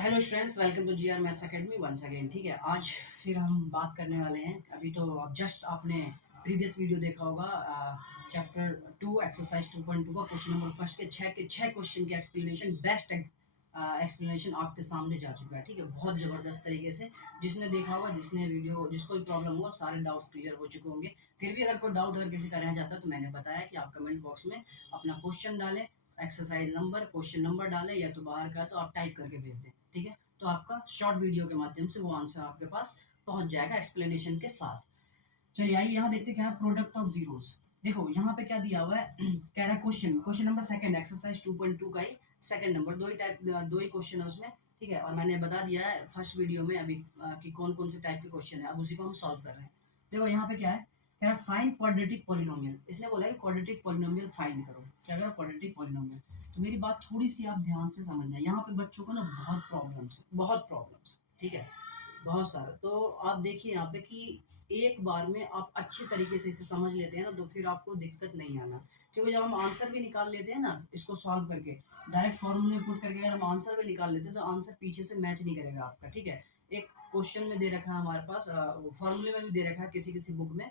Hello students, welcome to GR Maths Academy once again. ठीक है, आज फिर हम बात करने वाले हैं। अभी तो अब जस्ट आपने प्रीवियस वीडियो देखा होगा, चैप्टर 2 एक्सरसाइज 2.2 का क्वेश्चन नंबर फर्स्ट के छः क्वेश्चन के एक्सप्लेनेशन, बेस्ट एक्सप्लेनेशन आपके सामने जा चुका है। ठीक है, बहुत ज़बरदस्त तरीके से। जिसने देखा होगा, जिसने वीडियो, जिसको भी प्रॉब्लम हुआ, सारे डाउट्स क्लियर हो चुके होंगे। फिर भी अगर कोई डाउट अगर किसी का रह जाता है तो मैंने बताया कि आप कमेंट बॉक्स में अपना क्वेश्चन डालें, एक्सरसाइज नंबर, क्वेश्चन नंबर डालें, या तो बाहर का तो आप टाइप करके भेज दें। ठीक है, तो आपका शॉर्ट वीडियो के माध्यम से वो आंसर आपके पास पहुंच जाएगा एक्सप्लेनेशन के साथ। चलिए आइए यहाँ देखते क्या है प्रोडक्ट ऑफ जीरोस। देखो यहाँ पे क्या दिया हुआ है कह रहा है क्वेश्चन नंबर सेकंड एक्सरसाइज 2.2 का ही सेकंड नंबर, दो ही क्वेश्चन है उसमें। ठीक है, और मैंने बता दिया है फर्स्ट वीडियो में अभी कि कौन कौन से टाइप के क्वेश्चन है, अब उसी को हम सॉल्व कर रहे हैं। देखो यहाँ पे क्या है, कह रहा है फाइंड क्वाड्रेटिक पॉलिनोमियल। इसने बोला है क्वाड्रेटिक पॉलिनोमियल फाइंड करो। क्या करो, क्वाड्रेटिक पॉलिनोमियल। तो मेरी बात थोड़ी सी आप ध्यान से समझना, यहाँ पे बच्चों को ना बहुत प्रॉब्लम्स, ठीक है, बहुत सारा। तो आप देखिए यहाँ पे कि एक बार में आप अच्छे तरीके से इसे समझ लेते हैं ना, तो फिर आपको दिक्कत नहीं आना। क्योंकि जब हम आंसर भी निकाल लेते हैं ना इसको सॉल्व करके, डायरेक्ट फॉर्मूले में पुट करके अगर हम आंसर भी निकाल लेते हैं तो आंसर पीछे से मैच नहीं करेगा आपका। ठीक है, एक क्वेश्चन में दे रखा है हमारे पास, फॉर्मूले में भी दे रखा है किसी किसी बुक में,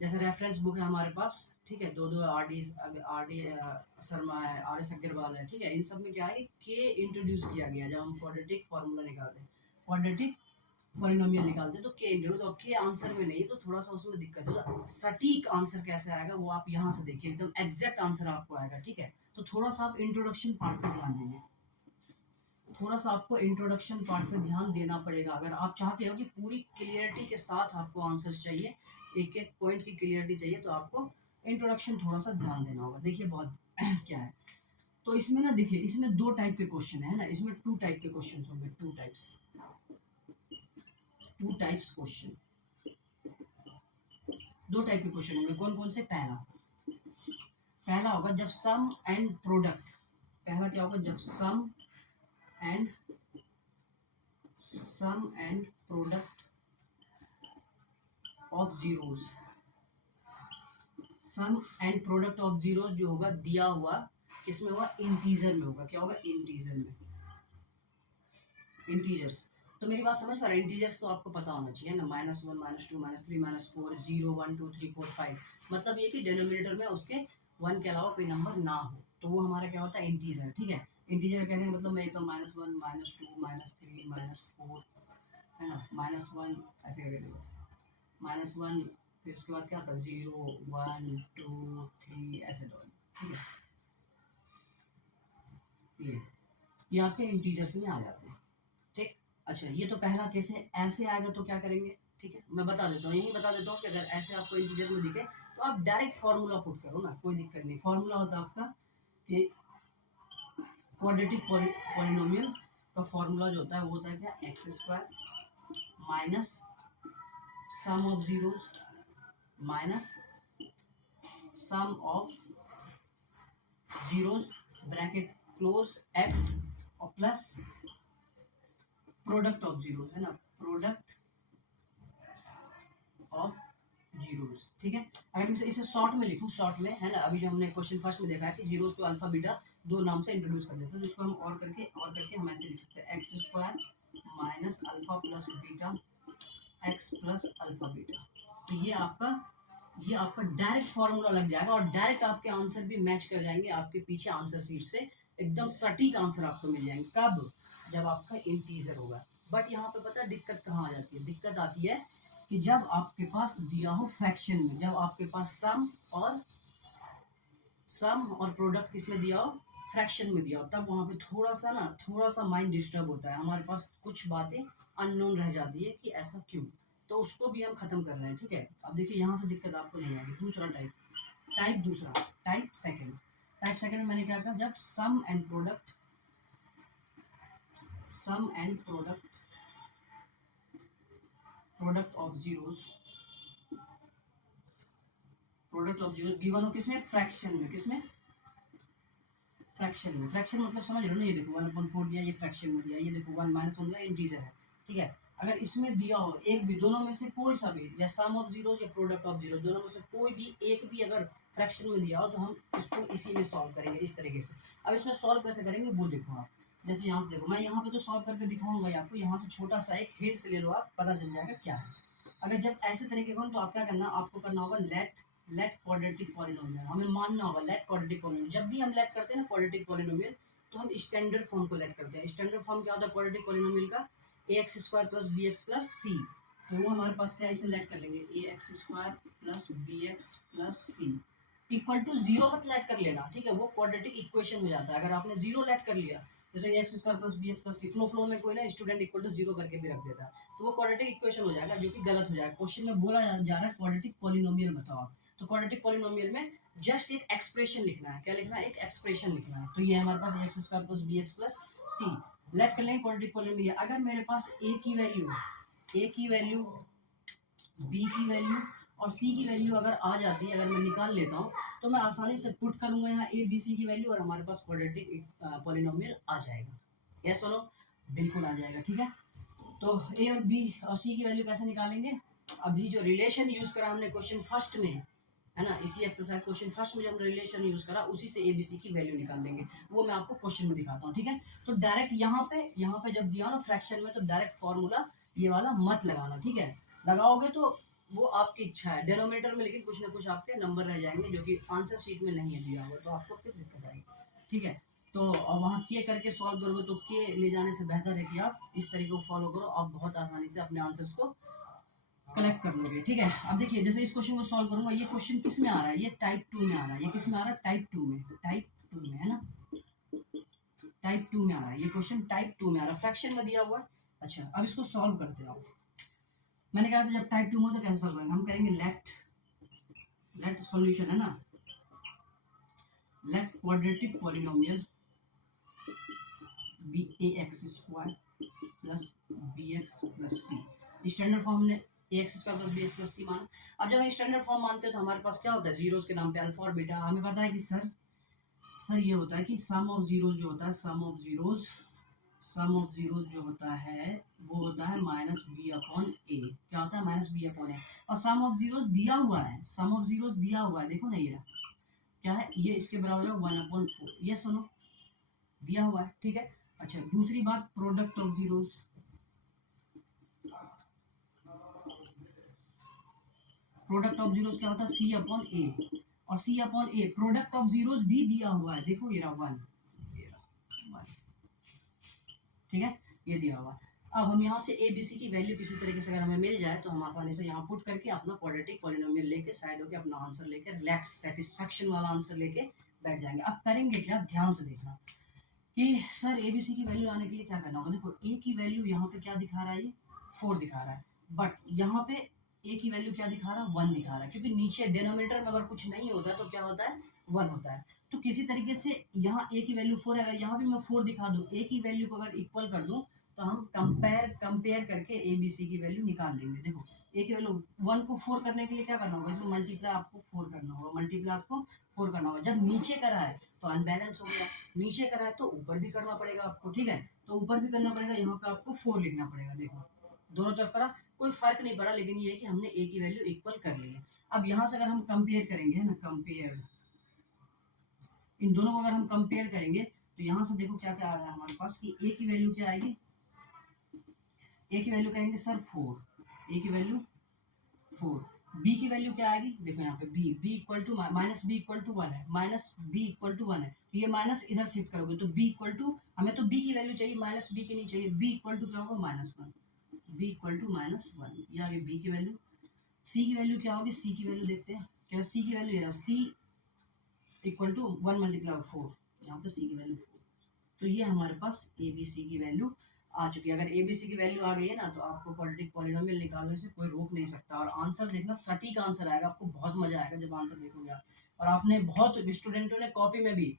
जैसे रेफरेंस बुक है हमारे पास। ठीक है, दो आर डी शर्मा है, आर एस अग्रवाल है। ठीक है, इन सब में क्या है कि के इंट्रोड्यूस किया गया जब हम क्वाड्रेटिक फार्मूला निकालते हैं, क्वाड्रेटिक पॉलिनोमियल निकालते हैं तो के इंट्रोड्यूस, और के आंसर में नहीं, तो थोड़ा सा उसमें दिक्कत है। तो सटीक आंसर कैसे आएगा वो आप यहाँ से देखिए, एकदम एग्जैक्ट आंसर आपको आएगा। ठीक है, तो थोड़ा सा आप इंट्रोडक्शन पार्ट पे ध्यान दीजिए, थोड़ा सा आपको इंट्रोडक्शन पार्ट पे ध्यान देना पड़ेगा। अगर आप चाहते हो कि पूरी क्लियरिटी के साथ आपको आंसर्स चाहिए, एक एक पॉइंट की क्लियरिटी चाहिए, तो आपको इंट्रोडक्शन थोड़ा सा ध्यान देना होगा। देखिए बहुत क्या है, तो इसमें ना देखिए, इसमें दो टाइप के क्वेश्चन है ना, इसमें टू टाइप के क्वेश्चन होंगे, टू टाइप्स क्वेश्चन, दो टाइप के क्वेश्चन होंगे। कौन कौन से? पहला होगा जब सम एंड प्रोडक्ट, पहला क्या होगा जब and sum and product of zeros, sum and product of zeros जो होगा दिया हुआ किसमें होगा, इंटीजर में होगा। क्या होगा, इंटीजर में, इंटीजर्स। तो मेरी बात समझ पा रहे हैं, इंटीजर्स तो आपको पता होना चाहिए ना, -1 -2 -3 -4 0 1 2 3 4 5, मतलब ये कि डिनोमिनेटर में उसके 1 के अलावा कोई नंबर ना हो, तो वो हमारा क्या होता है, इंटीजर। ठीक है, इंटीजर कहने का मतलब मैं तो -1 -2 -3 -4 है ना, -1 ऐसे करके देखो, -1, फिर उसके बाद क्या होता है 0 1 2 3 ऐसे दो। ठीक है, ये आपके इंटीजर्स में आ जाते हैं। ठीक, अच्छा ये तो पहला केस है। ऐसे आएगा तो क्या करेंगे, ठीक है, मैं बता देता हूँ, यही बता देता हूँ कि अगर ऐसे आपको इंटीजर में दिखे तो आप डायरेक्ट फार्मूला पुट करो ना, कोई दिक्कत नहीं। फार्मूला होता है उसका कि क्वाड्रेटिक पॉलिनोमियल का फार्मूला जो होता है वो होता है क्या, x² minus sum of zeros minus sum of zeros bracket close x और प्लस प्रोडक्ट ऑफ जीरोस, है ना, प्रोडक्ट ऑफ जीरोस। ठीक है, अगर मैं इसे शॉर्ट में लिखूं, शॉर्ट में है ना, अभी जो हमने क्वेश्चन फर्स्ट में देखा है कि जीरोस को अल्फा बीटा दो नाम से इंट्रोड्यूस कर देते हैं, तो इसको हम और करके हम ऐसे लिख सकते हैं x² minus alpha plus beta x plus alpha beta. तो ये आपका डायरेक्ट फॉर्मूला लग जाएगा और डायरेक्ट आपके आंसर भी मैच कर जाएंगे आपके पीछे आंसर शीट से, एकदम सटीक आंसर आपको मिल जाएंगे। कब? जब आपका इंटीजर होगा। बट यहाँ पे पता है दिक्कत कहाँ आ जाती है, दिक्कत आती है कि जब आपके पास दिया हो फ्रैक्शन में, जब आपके पास सम और प्रोडक्ट किसमें दिया हो, फ्रैक्शन में दिया हो, तब वहाँ पे थोड़ा सा माइंड डिस्टर्ब होता है, हमारे पास कुछ बातें अननोन रह जाती है कि ऐसा क्यों, तो उसको भी हम खत्म कर रहे हैं। ठीक है, अब देखिए यहाँ से दिक्कत आपको नहीं आएगी। दूसरा टाइप सेकंड में मैंने क्या कहा, जब sum and product of zeros given हो किसमें, फ्रैक्शन में। किसमें? फ्रैक्शन में। फ्रैक्शन मतलब समझ रहे हो ना, ये देखो 1/4 दिया, ये फ्रैक्शन में दिया, ये देखो 1 -1 दिया, इंटीजर है। ठीक है, अगर इसमें दिया हो एक भी, दोनों में से कोई सा भी, या सम ऑफ जीरोस या प्रोडक्ट ऑफ जीरो, दोनों में से कोई भी एक भी अगर फ्रैक्शन में दिया हो तो हम इसको इसी में सॉल्व करेंगे इस तरीके से। अब इसमें सॉल्व कैसे करेंगे वो देखो आप, जैसे यहाँ से देखो, मैं यहाँ पे तो सॉल्व करके दिखाऊंगा आपको, यहाँ से छोटा सा एक हिंट्स ले लो आप, पता चल जाएगा क्या है। अगर जब ऐसे तरीके का हो तो आप क्या करना, आपको करना होगा लेट क्वाड्रेटिक पॉलिनोमियल, हमें मानना होगा लेट क्वाड्रेटिक पॉलिनोमियल। जब भी हम लेट करते हैं ना क्वाड्रेटिक पॉलिनोमियल, तो हम स्टैंडर्ड फॉर्म को लेट करते हैं। स्टैंडर्ड फॉर्म क्या होता है क्वाड्रेटिक पॉलिनोमियल का, a x square plus b x plus c. तो वो हमारे पास क्या, इसे लेट कर लेंगे, a x square plus b x plus c equal to zero मत लेट कर लेना, ठीक है, वो क्वाड्रेटिक इक्वेशन हो जाता है। अगर आपने जीरो लेट कर लिया, जैसे x square plus b x plus c, flow में कोई ना स्टूडेंट इक्वल टू जीरो करके भी रख देता है, तो वो क्वाड्रेटिक इक्वेशन हो जाएगा, जो कि गलत हो जाएगा। क्वेश्चन में बोला जा रहा है क्वाड्रेटिक पॉलिनोमियल बताओ आप, तो क्वाड्रेटिक पॉलिनोमियल में जस्ट एक एक्सप्रेशन लिखना है। क्या लिखना है, एक एक्सप्रेशन लिखना है। तो ये हमारे पास x square plus b x plus c let कर लेंगे क्वाड्रेटिक पॉलिनोमियल। अगर मेरे पास ए की वैल्यू बी की वैल्यू और सी की वैल्यू अगर आ जाती है, अगर मैं निकाल लेता हूँ, तो मैं आसानी से पुट करूंगा यहाँ ए बी सी की वैल्यू और हमारे पास क्वाड्रेटिक पॉलिनोमियल आ जाएगा। यस सुनो, बिल्कुल आ जाएगा, ठीक है। तो ए और बी और सी की वैल्यू कैसे निकालेंगे, अभी जो रिलेशन यूज करा हमने क्वेश्चन फर्स्ट में, है ना, इसी एक्सरसाइज क्वेश्चन फर्स्ट में जो हम रिलेशन यूज करा, उसी से एबीसी की वैल्यू निकाल देंगे। वो मैं आपको क्वेश्चन में दिखाता हूँ, ठीक है। तो डायरेक्ट यहाँ पे जब दिया ना फ्रैक्शन में, तो डायरेक्ट फॉर्मूला ये वाला मत लगाना, ठीक है। लगाओगे तो वो आपकी इच्छा है, डेनोमिनेटर में लेकिन कुछ ना कुछ आपके नंबर रह जाएंगे, जो कि आंसर शीट में नहीं है दिया हुआ, तो आपको फिर दिक्कत आएगी, ठीक है। तो वहाँ के करके सॉल्व करोगे, तो के ले जाने से बेहतर है कि आप इस तरीके को फॉलो करो, आप बहुत आसानी से अपने आंसर्स को कलेक्ट कर लोगे, ठीक है। अब देखिए, जैसे इस क्वेश्चन को सॉल्व करूंगा, ये क्वेश्चन किस में आ रहा है, ये टाइप 2 में आ रहा है। ये किस में आ रहा है, टाइप 2 में, है ना, टाइप 2 में आ रहा है ये क्वेश्चन, टाइप 2 में आ रहा है, फ्रैक्शन में दिया हुआ है। अच्छा, अब इसको सॉल्व करते हैं आप। मैंने कहा था जब टाइप 2 में तो कैसे सॉल्व करेंगे, हम करेंगे लेट सॉल्यूशन, है ना, let quadratic polynomial be a x square plus b x plus c. Standard form ने a x square plus b x plus c माना। अब जब हम स्टैंडर्ड फॉर्म मानते हैं तो हमारे पास क्या होता है, जीरोस के नाम पे अल्फा और बीटा। हमें पता है कि सर ये होता है कि सम ऑफ जीरोस जो होता है, सम ऑफ जीरोस जो होता है वो होता है माइनस बी अपॉन ए। क्या होता है, माइनस बी अपॉन ए। और सम ऑफ जीरोस दिया हुआ है, सम ऑफ जीरोस दिया हुआ है, देखो ना ये क्या है, ये इसके बराबर है 1/4। ये सुनो, दिया हुआ है, ठीक है। अच्छा, दूसरी बात, product of zeros, product of zeros क्या होता है, सी अपॉन ए। और c upon a product of zeros भी दिया हुआ है, देखो ये रहा 1, ठीक है, ये दिया हुआ। अब हम यहाँ से ए बी सी की वैल्यू किसी तरीके से अगर हमें मिल जाए, तो हम आसानी से यहाँ पुट करके अपना क्वाड्रेटिक पॉलिनोमियल लेके साइड होके अपना आंसर लेके रिलैक्स सेटिस्फैक्शन वाला आंसर लेके बैठ जाएंगे। अब करेंगे क्या, ध्यान से देखना कि सर ए बी सी की वैल्यू लाने के लिए क्या करना होगा। देखो ए की वैल्यू यहाँ पे क्या दिखा रहा है, ये 4 दिखा रहा है, बट यहाँ पे ए की वैल्यू क्या दिखा रहा है, 1 दिखा रहा है, क्योंकि नीचे डिनोमिनेटर में अगर कुछ नहीं होता है तो क्या होता है, 1 होता है। तो किसी तरीके से यहाँ ए की वैल्यू 4 है, अगर यहाँ भी मैं 4 दिखा दूँ, ए की वैल्यू को अगर इक्वल कर दूँ, तो हम कंपेयर करके ए बी सी की वैल्यू निकाल लेंगे। देखो ए की वैल्यू 1 को 4 करने के लिए क्या करना होगा, इसमें मल्टीप्लाई आपको 4 करना होगा, मल्टीप्लाई आपको 4 करना होगा। जब नीचे करा है तो अनबैलेंस हो गया, नीचे करा है तो ऊपर भी करना पड़ेगा आपको, ठीक है, तो ऊपर भी करना पड़ेगा, यहाँ पे आपको 4 लिखना पड़ेगा। देखो दोनों तरफ करा, कोई फर्क नहीं पड़ा, लेकिन ये है कि हमने ए की वैल्यू इक्वल कर ली है। अब यहाँ से अगर हम कंपेयर करेंगे, है ना, कंपेयर, इन दोनों को अगर हम कंपेयर करेंगे, तो यहाँ से देखो क्या क्या आ रहा है हमारे पास, कि ए की वैल्यू क्या आएगी, ए की वैल्यू कहेंगे सर 4, ए की वैल्यू 4, बी की वैल्यू क्या आएगी, देखो यहाँ पे b equal to minus b equal to 1 है, माइनस बी इक्वल टू 1 है, तो ये माइनस इधर शिफ्ट करोगे तो बी इक्वल टू, हमें तो बी की वैल्यू चाहिए, माइनस बी की नहीं चाहिए, बी इक्वल टू क्या होगा, -1, बी इक्वल टू -1, ये आ गई बी की वैल्यू। सी की वैल्यू क्या होगी, सी की वैल्यू देखते हैं, क्या सी की वैल्यू है, सी इक्वल टू 1 × 4, यहाँ पे सी की वैल्यू 4। तो ये हमारे पास ए बी सी की वैल्यू आ चुकी है। अगर ए बी सी की वैल्यू आ गई है ना, तो आपको क्वाड्रेटिक पॉलिनोमियल निकालने से कोई रोक नहीं सकता, और आंसर देखना सटीक आंसर आएगा, आपको बहुत मजा आएगा जब आंसर देखोगे आप। और आपने बहुत स्टूडेंटों ने कॉपी में भी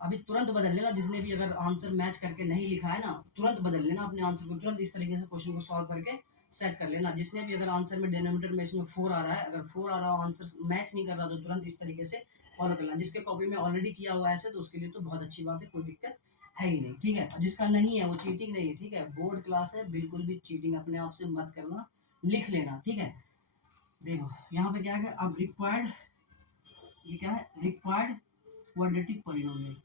अभी तुरंत बदल लेना, जिसने भी अगर आंसर मैच करके नहीं लिखा है ना, तुरंत बदल लेना अपने आंसर को, तुरंत इस तरीके से क्वेश्चन को सॉल्व करके सेट कर लेना। जिसने भी अगर आंसर में डिनोमिनेटर में इसमें 4 आ रहा है, अगर 4 आ रहा हो, आंसर मैच नहीं कर रहा, तो तुरंत इस तरीके से फॉलो करना। जिसके कॉपी में ऑलरेडी किया हुआ है ऐसे, तो उसके लिए तो बहुत अच्छी बात है, कोई दिक्कत है ही नहीं, ठीक है। जिसका नहीं है वो चीटिंग नहीं है, ठीक है, बोर्ड क्लास है, बिल्कुल भी चीटिंग अपने आप से मत करना, लिख लेना, ठीक है। देखो यहाँ पे क्या है, अब रिक्वायर्ड, ये क्या है, required quadratic polynomial,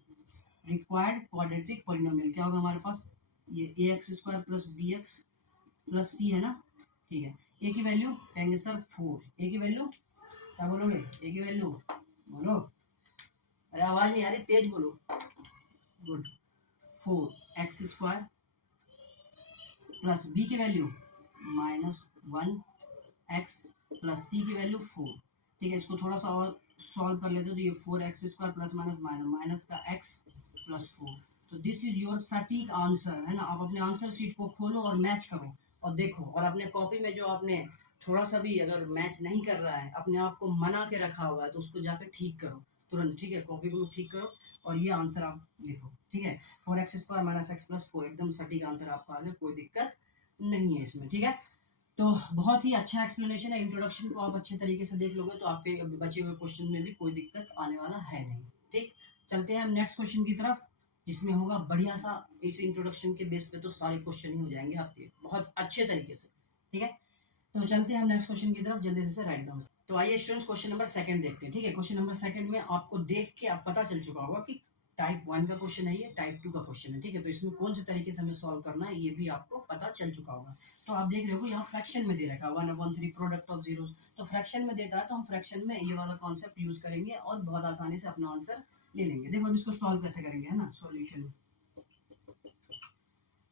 required quadratic polynomial क्या होगा हमारे पास, ये a x square plus b x plus c है ना, ठीक है। ए की वैल्यू कहेंगे सर 4, ए की वैल्यू क्या बोलोगे, ए की वैल्यू बोलो, अरे आवाज नहीं आ रही, तेज बोलो, गुड, 4x² प्लस बी की वैल्यू -1x प्लस सी की वैल्यू 4, ठीक है। इसको थोड़ा सा और सॉल्व कर लेते हो तो ये 4x² प्लस माइनस का x प्लस 4, तो दिस इज योर सटीक आंसर है ना। आप अपने आंसर शीट को खोलो और मैच करो और देखो, और अपने कॉपी में जो आपने थोड़ा सा भी अगर मैच नहीं कर रहा है, अपने आप को मना के रखा हुआ है, तो उसको जाकर ठीक करो तुरंत, ठीक है। कॉपी को ठीक करो और ये आंसर आप लिखो, ठीक है। 4x² माइनस x प्लस 4 एकदम सटीक आंसर आपका आ गया, कोई दिक्कत नहीं है इसमें, ठीक है। तो बहुत ही अच्छा एक्सप्लेनेशन है, इंट्रोडक्शन को आप अच्छे तरीके से देख लोगे तो आपके बचे हुए क्वेश्चन में भी कोई दिक्कत आने वाला है नहीं, ठीक। चलते हैं हम नेक्स्ट क्वेश्चन की तरफ, जिसमें होगा बढ़िया सा, इस इंट्रोडक्शन के बेस पे तो सारे क्वेश्चन ही हो जाएंगे आपके बहुत अच्छे तरीके से, ठीक है। तो चलते हैं हम नेक्स्ट क्वेश्चन की तरफ, जल्दी से राइट डाउन। तो आइए स्टूडेंट्स क्वेश्चन नंबर 2 देखते हैं, ठीक है। क्वेश्चन नंबर 2 में आपको देख के आप पता चल चुका होगा कि टाइप 1 का क्वेश्चन है, ये टाइप 2 का क्वेश्चन है, ठीक है। तो इसमें कौन से तरीके से हमें सॉल्व करना है ये भी आपको पता चल चुका होगा। तो आप देख रहे हो यहाँ फ्रैक्शन में दे रखा है 1/3 प्रोडक्ट ऑफ जीरो, तो फ्रैक्शन में देता है तो हम फ्रैक्शन में ये वाला कॉन्सेप्ट यूज करेंगे और बहुत आसानी से अपना आंसर ले लेंगे। देखो हम इसको सॉल्व कैसे करेंगे, है ना। सॉल्यूशन,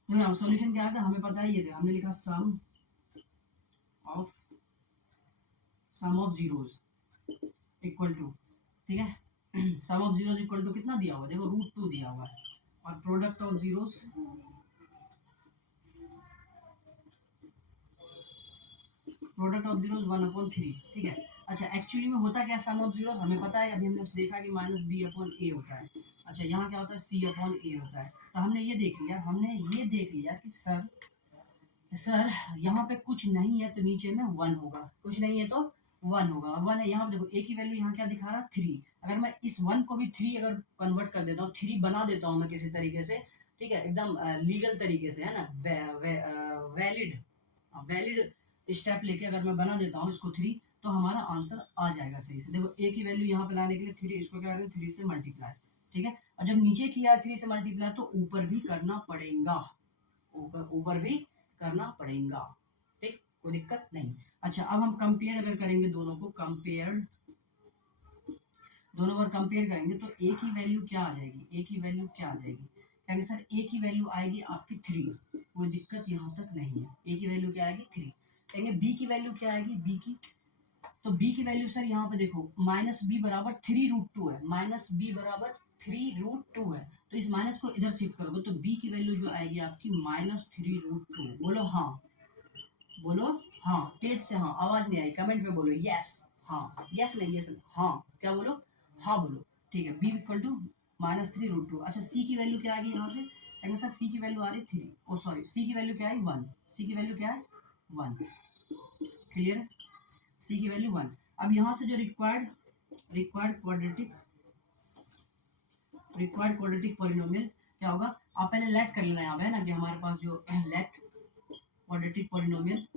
सॉल्यूशन क्या था हमें पता है, ये हमने लिखा सम ऑफ जीरोस इक्वल टू, ठीक है। सम ऑफ जीरोस इक्वल टू कितना दिया हुआ, देखो √2 दिया हुआ है, और प्रोडक्ट ऑफ जीरोस (1/3), ठीक है। अच्छा एक्चुअली में होता क्या सम ऑफ जीरोस हमें पता है, अभी हमने देखा कि -b/a होता है। अच्छा यहाँ क्या होता है, c/a होता है। तो हमने ये देख लिया कि सर यहाँ पे कुछ नहीं है तो नीचे में 1 होगा, कुछ नहीं है तो 1 होगा, और 1 है यहाँ पे। देखो a की वैल्यू यहाँ क्या दिखा रहा है 3, अगर मैं इस 1 को भी 3 अगर कन्वर्ट कर देता हूँ, 3 बना देता हूँ मैं किसी तरीके से, ठीक है, एकदम लीगल तरीके से, है ना, वैलिड वैलिड स्टेप लेके अगर मैं बना देता हूँ इसको 3, तो हमारा आंसर आ जाएगा सही से। देखो a की वैल्यू यहाँ पे लाने के लिए 3, इसको क्या करें 3 से मल्टीप्लाई, ठीक है। और जब नीचे किया 3 से मल्टीप्लाई तो ऊपर भी करना पड़ेगा, ऊपर भी करना पड़ेगा, ठीक, कोई दिक्कत नहीं। अच्छा अब हम कंपेयर अगर करेंगे दोनों को, दोनों अगर कंपेयर करेंगे तो a की वैल्यू क्या आ जाएगी, a की वैल्यू क्या आ जाएगी, कहेंगे सर a की वैल्यू आएगी आपकी 3, कोई दिक्कत यहाँ तक नहीं है, a की वैल्यू क्या आएगी 3। कहेंगे b की वैल्यू क्या आएगी, b की, तो b की वैल्यू सर यहाँ पे देखो -b बराबर 3√2 है, -b बराबर 3√2 है, तो इस माइनस को इधर शिफ्ट करोगे तो b की वैल्यू जो आएगी आपकी -3√2। बोलो हाँ, बोलो हाँ, तेज से हाँ, आवाज नहीं आई, कमेंट में बोलो यस, हाँ यस नहीं यस, हाँ क्या बोलो, हाँ बोलो, ठीक है। b equal to -3√2। अच्छा c की वैल्यू क्या आएगी यहाँ से, कहेंगे सर c की वैल्यू आ रही 3, ओ सॉरी c की वैल्यू क्या है 1, c की वैल्यू क्या है 1, क्लियर है, c की वैल्यू 1। अब यहाँ से जो रिक्वायर्ड क्वाड्रेटिक पॉलिनोमियल क्या होगा, आप पहले लेट कर लेना यहाँ पे, है ना, कि हमारे पास जो लेट क्वाड्रेटिक पॉलिनोमियल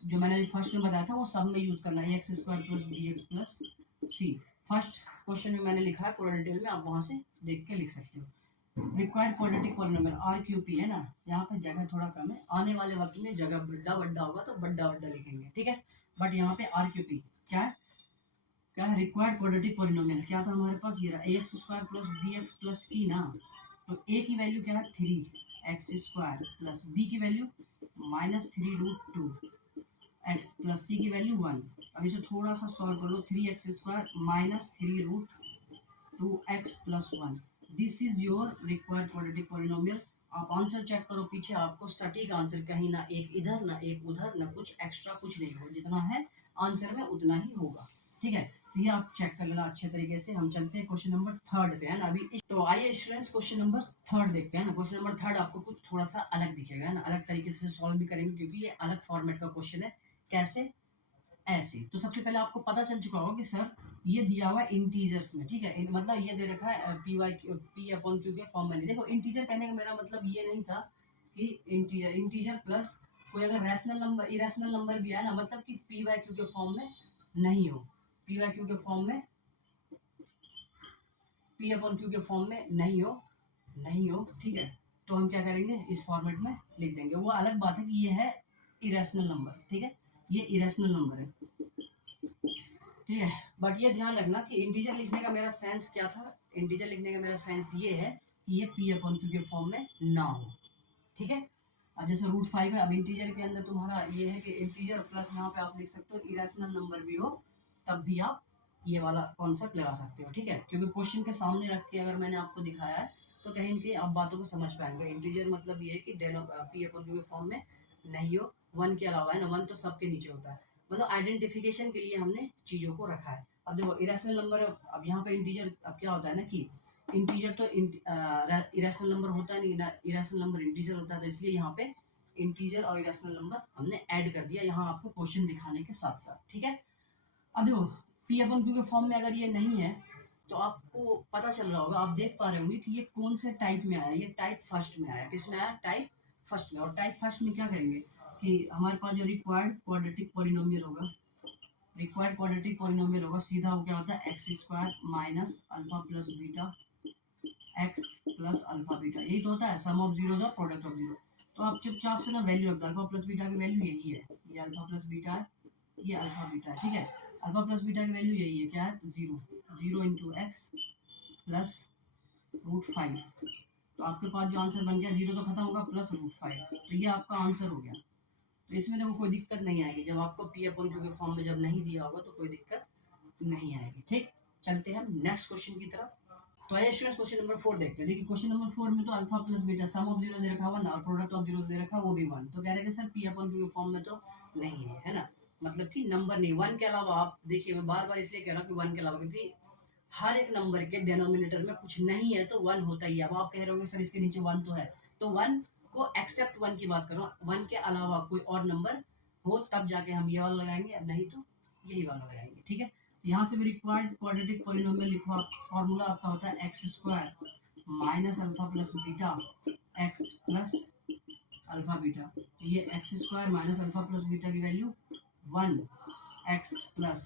जो मैंने अभी फर्स्ट में बताया था वो सब में यूज करना है, ax² plus bx plus c। First question में मैंने लिखा है पूरा डिटेल में, आप वहां से देख के लिख सकते हो। रिक्वायर्ड क्वाड्रेटिक पॉलिनोमियल RQP है ना, यहाँ पे जगह थोड़ा कम है, आने वाले वक्त में जगह बड्डा होगा तो बड्डा लिखेंगे, ठीक है। बट यहाँ पे RQP क्या है, रिक्वायर्ड क्वाड्रेटिक पॉलिनोमियल क्या था हमारे पास, ये रहा ax² plus bx plus c ना, तो a की वैल्यू क्या है 3x² प्लस b की वैल्यू -3√2 x प्लस c की वैल्यू 1। अब इसे थोड़ा सा सॉल्व कर लो, 3x² minus 3√2 x plus 1, this is your required quadratic polynomial. आप आंसर चेक करो पीछे, आपको सटीक आंसर, कहीं ना एक इधर ना एक उधर, ना कुछ एक्स्ट्रा कुछ नहीं होगा, जितना है आंसर में उतना ही होगा, ठीक है। तो ये आप चेक कर लेना अच्छे तरीके से। हम चलते हैं क्वेश्चन नंबर 3 पे, है ना। अभी तो आइए स्टूडेंट्स क्वेश्चन नंबर 3 देखते हैं ना। क्वेश्चन नंबर 3 आपको कुछ थोड़ा सा अलग दिखेगा, है ना, अलग तरीके से सॉल्व भी करेंगे क्योंकि ये अलग फॉर्मेट का क्वेश्चन है। कैसे, ऐसे। तो सबसे पहले आपको पता चल चुका होगा कि सर ये दिया हुआ है इंटीजर्स में, ठीक है, मतलब ये दे रखा है p/q के फॉर्म में। नहीं, देखो इंटीजर कहने का मेरा मतलब ये नहीं था कि इंटीजर प्लस कोई अगर रैशनल नंबर इरेशनल नंबर भी है ना, मतलब कि p/q के फॉर्म में नहीं हो, p/q के फॉर्म में p/q के फॉर्म में नहीं हो, नहीं हो, ठीक है, तो हम क्या करेंगे, इस फॉर्मेट में लिख देंगे। वो अलग बात है कि ये है इरेशनल नंबर, ठीक है, ये इरेशनल नंबर है, ठीक है। बट ये ध्यान रखना कि इंटीजर लिखने का मेरा सेंस क्या था, इंटीजर लिखने का मेरा सेंस ये है कि ये पी अपॉन क्यू के फॉर्म में ना हो, ठीक है। अब जैसे √5 है, अब इंटीजर के अंदर तुम्हारा ये है कि इंटीजर प्लस यहाँ पे आप लिख सकते हो इरेशनल नंबर भी हो, तब भी आप ये वाला कॉन्सेप्ट लगा सकते हो, ठीक है। क्योंकि क्वेश्चन के सामने रख के अगर मैंने आपको दिखाया है तो कहीं ना कहीं आप बातों को समझ पाएंगे। इंटीजर मतलब ये है कि पी अपॉन क्यू के फॉर्म में नहीं हो, वन के अलावा है ना, वन तो सबके नीचे होता है, मतलब आइडेंटिफिकेशन के लिए हमने चीज़ों को रखा है। अब देखो इरेशनल नंबर, अब यहाँ पे इंटीजर, अब क्या होता है ना कि इंटीजर तो इरेशनल नंबर होता नहीं ना, इरेशनल नंबर इंटीजर होता है, तो इसलिए यहाँ पे इंटीजर और इरेशनल नंबर हमने ऐड कर दिया यहाँ आपको क्वेश्चन दिखाने के साथ साथ, ठीक है। अब देखो पी अपन क्यू के फॉर्म में अगर ये नहीं है तो आपको पता चल रहा होगा, आप देख पा रहे होंगे कि ये कौन से टाइप में आया, ये टाइप फर्स्ट में आया, किस में आया, टाइप फर्स्ट में। और टाइप फर्स्ट में क्या करेंगे कि हमारे पास जो रिक्वायर्ड क्वाड्रेटिक पॉलिनोमियल होगा, रिक्वायर्ड क्वाड्रेटिक पॉलिनोमियल होगा, सीधा वो क्या होता है x square minus alpha plus beta x plus alpha beta, यही तो होता है सम ऑफ जीरो और प्रोडक्ट ऑफ जीरो। तो आप चुपचाप से ना वैल्यू रख दो, अल्फा प्लस बीटा की वैल्यू यही है, ये अल्फा प्लस बीटा है, ये अल्फा बीटा है, ठीक है। अल्फा प्लस बीटा की वैल्यू यही है, क्या है, तो zero, zero into x plus √5। तो आपके पास जो आंसर बन गया, जीरो तो खत्म होगा, प्लस √5, तो ये आपका आंसर हो गया। तो इसमें देखो कोई दिक्कत नहीं आएगी, जब आपको पी अपॉन क्यू के फॉर्म में जब नहीं दिया होगा तो कोई दिक्कत नहीं आएगी, ठीक। चलते हैं नेक्स्ट क्वेश्चन की तरफ। तो आइए स्टूडेंट्स क्वेश्चन नंबर 4 देखते हैं। देखिए क्वेश्चन नंबर 4 में तो alpha plus beta sum of zero दे रखा हुआ ना, और प्रोडक्ट ऑफ जीरो दे रखा वो भी 1, तो कह रहे हैं सर पी अपॉन क्यू के फॉर्म में तो नहीं है ना, मतलब कि नंबर नहीं, 1 के अलावा। आप देखिए मैं बार बार इसलिए कह रहा हूँ कि 1 के अलावा, क्योंकि हर एक नंबर के डिनोमिनेटर में कुछ नहीं है तो 1 होता ही है। अब आप कह रहे होगे सर इसके नीचे 1 तो है, तो 1 को एक्सेप्ट 1 की बात कर रहा हूँ, 1 के अलावा कोई और नंबर हो तब जाके हम ये वाला लगाएंगे, अब नहीं तो यही वाला लगाएंगे, ठीक है। यहाँ से भी रिक्वायर्ड क्वाड्रेटिक पॉलिनोमियल लिखो, आप फॉर्मूला आपका होता है x square minus alpha plus beta x plus alpha beta. ये x square minus alpha plus beta की वैल्यू 1 एक्स प्लस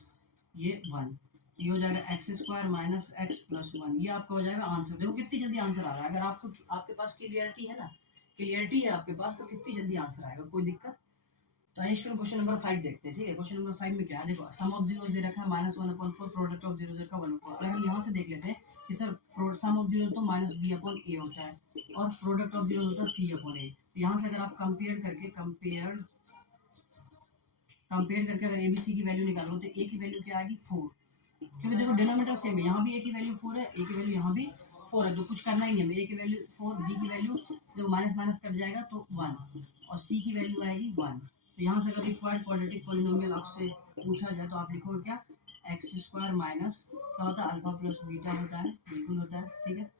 ये 1, ये हो जाएगा x square minus x plus 1, ये आपका हो जाएगा आंसर। देखो कितनी जल्दी आंसर आ रहा है, अगर आपको आपके पास क्लियरिटी है ना, क्लियरिटी है आपके पास, तो कितनी जल्दी आंसर आएगा, कोई दिक्कत। तो आइए शुरू क्वेश्चन नंबर 5 देखते हैं, ठीक है। क्वेश्चन नंबर 5 में क्या है, देखो सम ऑफ जीरो दे रखा है -1/4, प्रोडक्ट ऑफ जीरो दे रखा है 1/4। अगर हम यहाँ से देख लेते हैं कि सर सम ऑफ जीरो तो -b/a होता है और प्रोडक्ट ऑफ जीरो होता है c/a। यहाँ से अगर आप कंपेयर करके अगर abc की वैल्यू निकालो तो a की वैल्यू क्या आएगी 4, क्योंकि देखो डिनोमिनेटर सेम है, यहाँ भी a की वैल्यू 4 है, a की वैल्यू यहाँ भी 4 है, तो कुछ करना ही नहीं है। a की वैल्यू 4, b की वैल्यू जो माइनस माइनस कट जाएगा तो 1, और c की वैल्यू आएगी 1। तो यहाँ से अगर रिक्वायर्ड क्वाड्रेटिक पॉलिनोमियल आपसे पूछा जाए तो आप लिखोगे क्या, एक्स स्क्वायर माइनस क्या होता है अल्फा प्लस बीटा होता है, बिल्कुल होता है, ठीक है।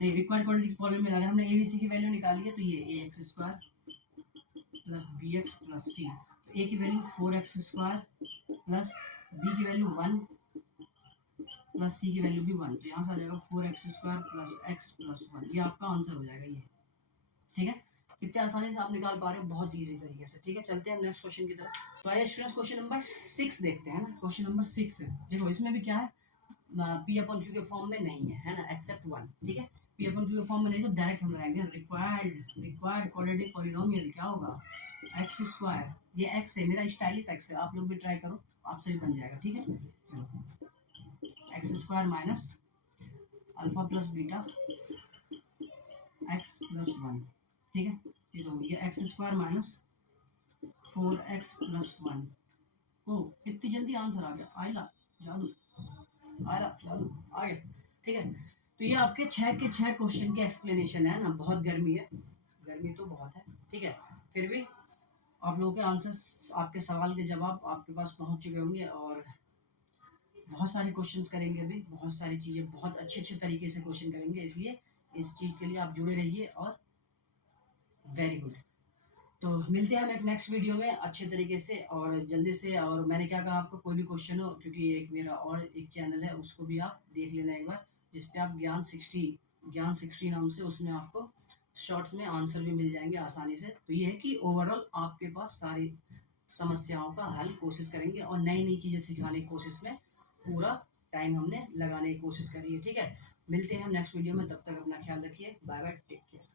नहीं, रिक्वायर्ड क्वाड्रेटिक पॉलिनोमियल अगर हमने abc की वैल्यू निकाली है तो ये ax square plus bx plus c, तो a की value 4x square plus b की वैल्यू 1 प्लस सी की वैल्यू भी 1, तो यहाँ से आ जाएगा 4x square plus x plus 1, ये आपका आंसर हो जाएगा ये, ठीक है। कितने आसानी से आप निकाल पा रहे हो, बहुत इजी तरीके से, ठीक है। चलते हैं हम नेक्स्ट क्वेश्चन की तरफ। तो आइए स्टूडेंट्स क्वेश्चन नंबर 6 देखते हैं ना। क्वेश्चन नंबर 6 देखो इसमें भी क्या है, पी अपॉन क्यू के फॉर्म में नहीं है ना, एक्सेप्ट 1, ठीक है। पी अपॉन क्यू के फॉर्म में नहीं तो डायरेक्ट हम लगाएंगे रिक्वायर्ड क्वाड्रेटिक पॉलिनोमियल, क्या होगा एक्स स्क्वायर, ये एक्स है मेरा स्टाइलिश एक्स है, आप लोग भी ट्राई करो, आपसे भी बन जाएगा, ठीक है। X square minus alpha plus beta x plus 1, ठीक है। ये तो ये x square minus 4x plus 1। ओ इतनी जल्दी आंसर आ गया, आयला जादू, आयला जादू आ गया, ठीक है। तो ये आपके 6 के 6 क्वेश्चन के एक्सप्लेनेशन है ना। बहुत गर्मी है, गर्मी तो बहुत है, ठीक है, फिर भी आप लोगों के आंसर्स, आपके सवाल के जवाब आपके पास पहुंच चुके होंगे, और बहुत सारे क्वेश्चंस करेंगे अभी, बहुत सारी चीज़ें, बहुत अच्छे अच्छे तरीके से क्वेश्चन करेंगे, इसलिए इस चीज़ के लिए आप जुड़े रहिए, और वेरी गुड। तो मिलते हैं हम एक नेक्स्ट वीडियो में अच्छे तरीके से और जल्दी से। और मैंने क्या कहा, आपको कोई भी क्वेश्चन हो, क्योंकि एक मेरा और एक चैनल है उसको भी आप देख लेना एक बार, जिस पे आप ज्ञान 60 नाम से, उसमें आपको शॉर्ट्स में आंसर भी मिल जाएंगे आसानी से। तो ये है कि ओवरऑल आपके पास सारी समस्याओं का हल कोशिश करेंगे, और नई नई चीज़ें सिखाने की कोशिश में पूरा टाइम हमने लगाने की कोशिश करी है, ठीक है। मिलते हैं हम नेक्स्ट वीडियो में, तब तक अपना ख्याल रखिए। Bye bye, take care.